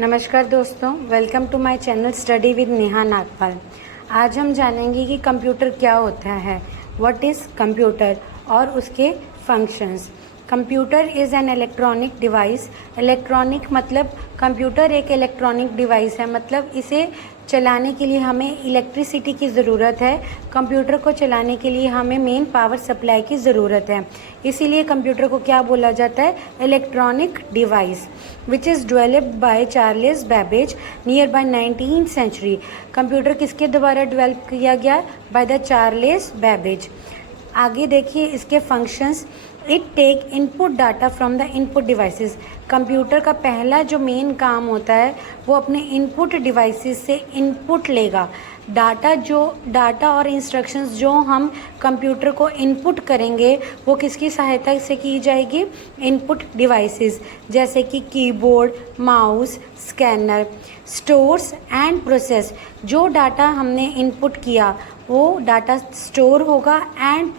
नमस्कार दोस्तों, welcome to my channel study with Neha Nagpal. आज हम जानेंगे कि कंप्यूटर क्या होता है, व्हाट इज़ कंप्यूटर और उसके functions. Computer is an electronic device. Electronic मतलब कंप्यूटर एक इलेक्ट्रॉनिक डिवाइस है, मतलब इसे चलाने के लिए हमें इलेक्ट्रिसिटी की ज़रूरत है। कंप्यूटर को चलाने के लिए हमें मेन पावर सप्लाई की ज़रूरत है, इसीलिए कंप्यूटर को क्या बोला जाता है, electronic device, which is developed by Charles Babbage near by 19th century. Computer किसके द्वारा डेवलप किया गया, बाय द चार्ल्स बैबेज। आगे देखिए इसके functions. It take input data from the input devices. Computer का पहला जो मेन काम होता है वो अपने इनपुट डिवाइसेस से इनपुट लेगा। डाटा और इंस्ट्रक्शंस जो हम कंप्यूटर को इनपुट करेंगे वो किसकी सहायता से की जाएगी, इनपुट डिवाइसेस, जैसे कि keyboard, mouse, scanner. Stores and process. जो डाटा हमने इनपुट किया वो डाटा स्टोर होगा एंड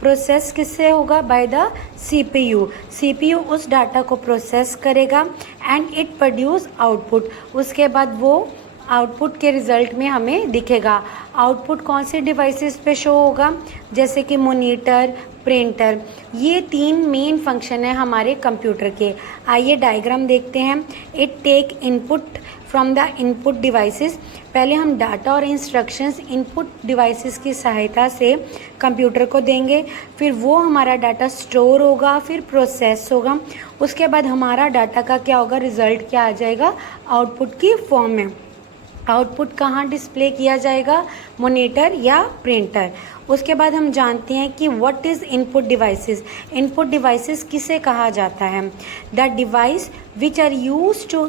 प्रोसेस किससे होगा, बाय द सीपीयू उस डाटा को प्रोसेस करेगा एंड इट प्रोड्यूस आउटपुट। उसके बाद वो आउटपुट के रिज़ल्ट में हमें दिखेगा। आउटपुट कौन से डिवाइसेस पे शो होगा, जैसे कि मॉनिटर, प्रिंटर। ये 3 मेन फंक्शन है हमारे कंप्यूटर के। आइए डायग्राम देखते हैं। It take input from the input devices. पहले हम डाटा और इंस्ट्रक्शंस इनपुट डिवाइसेस की सहायता से कंप्यूटर को देंगे, फिर वो हमारा डाटा स्टोर होगा, फिर प्रोसेस होगा। उसके बाद हमारा डाटा का क्या होगा, रिज़ल्ट क्या आ जाएगा, आउटपुट की फॉर्म में। आउटपुट कहाँ डिस्प्ले किया जाएगा, मॉनिटर या प्रिंटर। उसके बाद हम जानते हैं कि what is input devices. Input devices किसे कहा जाता है, the device which are used to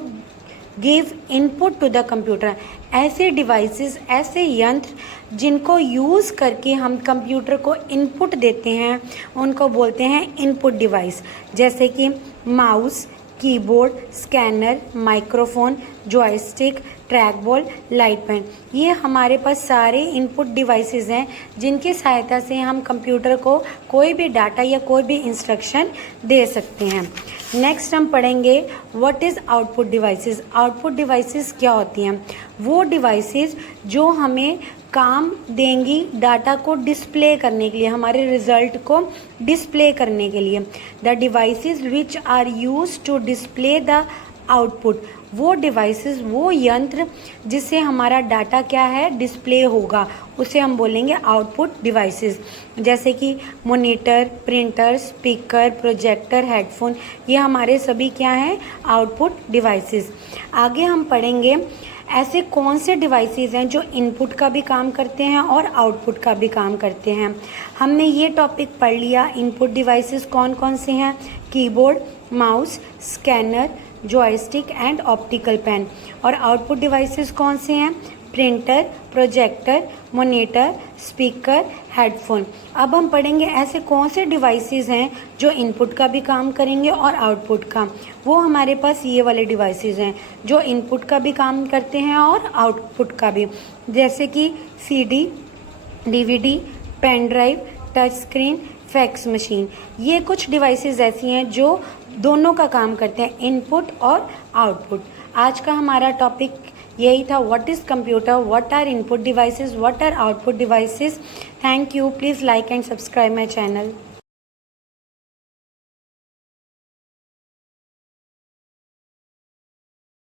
give input to the computer. Devices डिवाइसेस, ऐसे यंत्र जिनको यूज़ करके हम कंप्यूटर को इनपुट देते हैं उनको बोलते हैं इनपुट डिवाइस, जैसे कि mouse, keyboard, scanner, microphone, joystick, track ball, light pen. ये हमारे पास सारे इनपुट डिवाइसेस हैं जिनकी सहायता से हम कंप्यूटर को कोई भी डाटा या कोई भी इंस्ट्रक्शन दे सकते हैं। नेक्स्ट हम पढ़ेंगे what is output devices. Output devices क्या होती हैं, वो डिवाइसेस जो हमें काम देंगी डाटा को डिस्प्ले करने के लिए, हमारे रिजल्ट को डिस्प्ले करने के लिए। The devices which are used to display the output. वो डिवाइसेस, वो यंत्र जिससे हमारा डाटा क्या है, डिस्प्ले होगा, उसे हम बोलेंगे आउटपुट डिवाइसेस, जैसे कि monitor, printer, speaker, projector, headphone. ये हमारे सभी क्या हैं, आउटपुट डिवाइसेस। आगे हम पढ़ेंगे ऐसे कौन से डिवाइसेस हैं जो इनपुट का भी काम करते हैं और आउटपुट का भी काम करते हैं। हमने ये टॉपिक पढ़ लिया, इनपुट डिवाइसेस कौन कौन से हैं, keyboard, mouse, scanner, joystick and optical pen. और आउटपुट डिवाइसेस कौन से हैं, printer, projector, monitor, speaker, headphone. अब हम पढ़ेंगे ऐसे कौन से डिवाइसेस हैं जो इनपुट का भी काम करेंगे और आउटपुट का। वो हमारे पास ये वाले डिवाइसेस हैं जो इनपुट का भी काम करते हैं और आउटपुट का भी, जैसे कि CD, DVD, pen drive, touch screen, fax machine. ये कुछ डिवाइसेस ऐसी हैं जो दोनों का काम करते हैं, इनपुट और आउटपुट। आज का हमारा टॉपिक यही था, what is computer, what are input devices, what are output devices. Thank you. Please like and subscribe my channel.